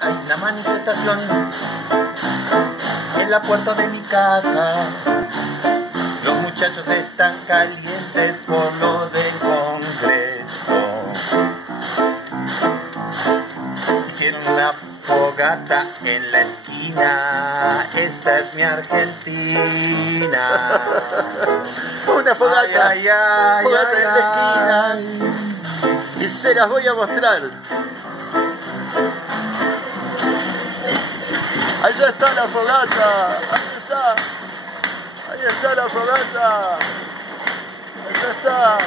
hay una manifestación en la puerta de mi casa. Los muchachos están calientes por lo del Congreso. Hicieron una fogata en la esquina. Esta es mi Argentina. Una fogata, ay, ay, fogata ay, en la esquina. ay. Y se las voy a mostrar. Allá está la fogata. Ahí está. Ahí está la fogata. Allá está.